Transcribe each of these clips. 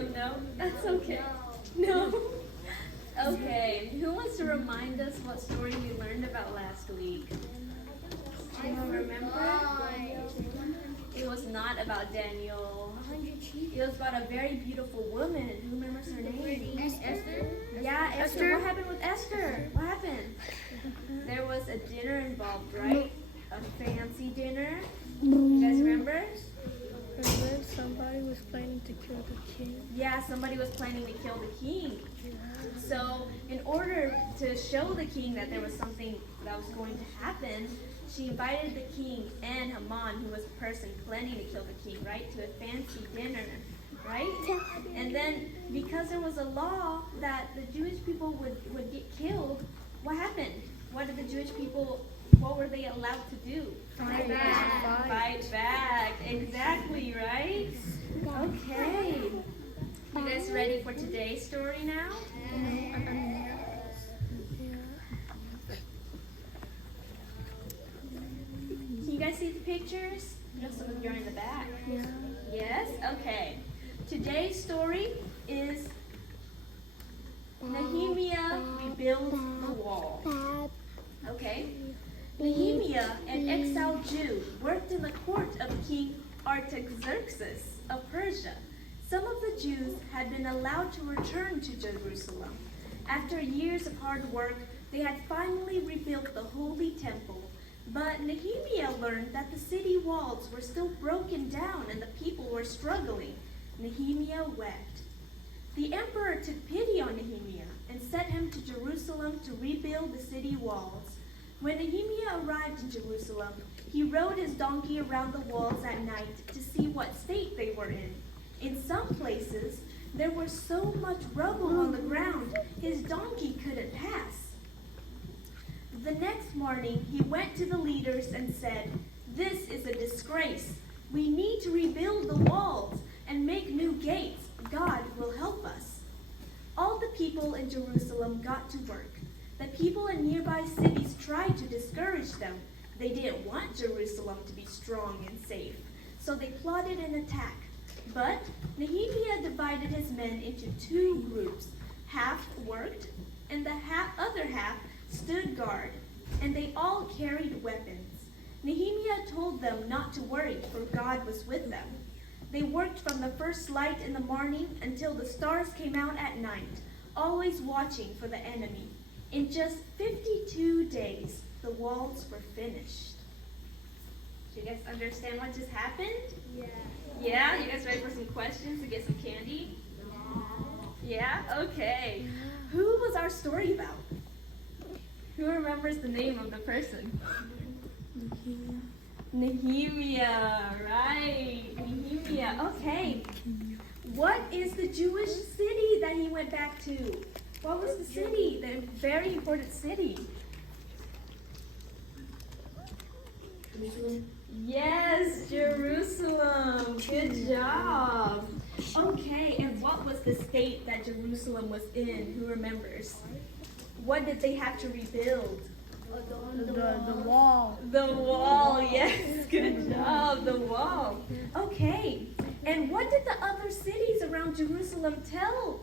some no? That's okay. No? Okay. Who wants to remind us what story we learned about last week? Anyone remember? It was not about Daniel. It was about a very beautiful woman. Who remembers her name? Esther? Yeah, Esther. What happened with Esther? What happened? There was a dinner involved, right? A fancy dinner. You guys remember? And then somebody was planning to kill the king. Yeah, somebody was planning to kill the king. So, in order to show the king that there was something that was going to happen, she invited the king and Haman, who was the person planning to kill the king, right, to a fancy dinner, right? And then, because there was a law that the Jewish people would get killed, what happened? What did the Jewish people, what were they allowed to do? Fight back. Fight back. Exactly, right? Okay. You guys ready for today's story now? Can you guys see the pictures? I know some of you are in the back. Yeah. Yes? Okay. Today's story is Nehemiah rebuilds the wall. Okay? Nehemiah, an exiled Jew, worked in the court of King Artaxerxes of Persia. Some of the Jews had been allowed to return to Jerusalem. After years of hard work, they had finally rebuilt the Holy Temple. But Nehemiah learned that the city walls were still broken down and the people were struggling. Nehemiah wept. The emperor took pity on Nehemiah and sent him to Jerusalem to rebuild the city walls. When Nehemiah arrived in Jerusalem, he rode his donkey around the walls at night to see what state they were in. In some places, there was so much rubble on the ground, his donkey couldn't pass. The next morning, he went to the leaders and said, "This is a disgrace. We need to rebuild the walls and make new gates. God will help us." All the people in Jerusalem got to work. The people in nearby cities tried to discourage them. They didn't want Jerusalem to be strong and safe, so they plotted an attack. But Nehemiah divided his men into two groups. Half worked, and the other half stood guard, and they all carried weapons. Nehemiah told them not to worry, for God was with them. They worked from the first light in the morning until the stars came out at night, always watching for the enemy. In just 52 days, the walls were finished. Do you guys understand what just happened? Yeah. Yeah? You guys ready for some questions to get some candy? Yeah? Okay. Who was our story about? Who remembers the name of the person? Nehemiah, right. Nehemiah. Okay. What is the Jewish city that he went back to? What was the city? The very important city. Yes, Jerusalem. Good job. Okay, and what was the state that Jerusalem was in? Who remembers? What did they have to rebuild? The wall. The wall, yes, good job, the wall. Okay, and what did the other cities around Jerusalem tell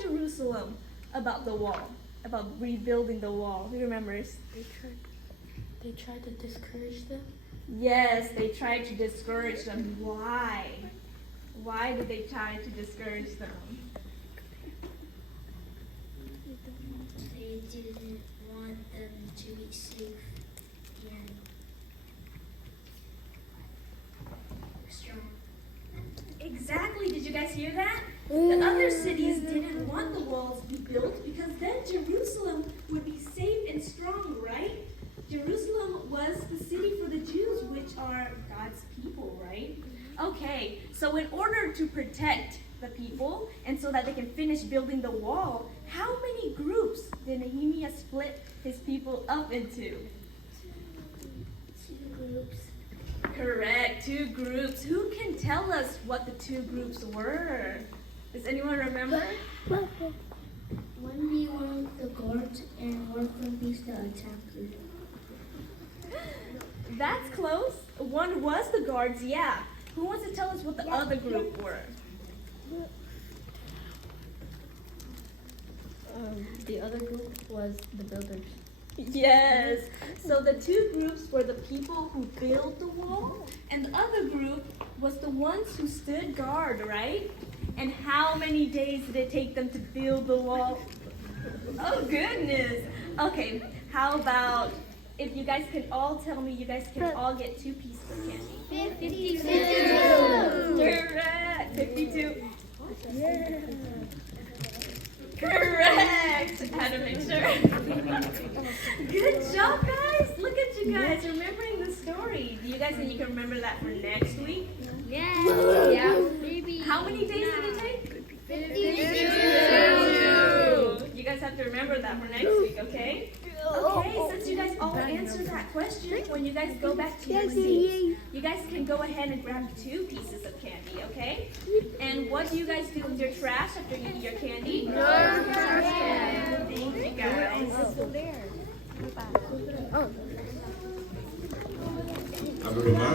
Jerusalem about the wall, about rebuilding the wall? Who remembers? They tried to discourage them. Yes, they tried to discourage them. Why? Why did they try to discourage them? They didn't want them to be safe and strong. Exactly, did you guys hear that? The other cities didn't want the walls to be built because then Jerusalem would be safe and strong, right? Jerusalem was the city for the Jews, which are God's people, right? Okay, so in order to protect the people and so that they can finish building the wall, how many groups did Nehemiah split his people up into? 2 groups. Correct, 2 groups. Who can tell us what the 2 groups were? Does anyone remember? One be one of the guards and one from beast the attacker. That's close. One was the guards, yeah. Who wants to tell us what the other group were? The other group was the builders. Yes. So the two groups were the people who built the wall, and the other group was the ones who stood guard, right? And how many days did it take them to build the wall? Oh goodness. Okay, how about if you guys can all tell me you guys can all get 2 pieces of candy? 52. Correct. 52. Correct. Had to make sure. Good job, guys. Look at you guys remembering the story. Do you guys think you can remember that for next week? Yeah. Maybe. How many days did it take? 52. You guys have to remember that for next week, okay? Okay, since you guys all answered that question, when you guys go back to your seats, you guys can go ahead and grab 2 pieces of candy, okay? And what do you guys do with your trash after you eat your candy? Thank you, guys. As a reminder,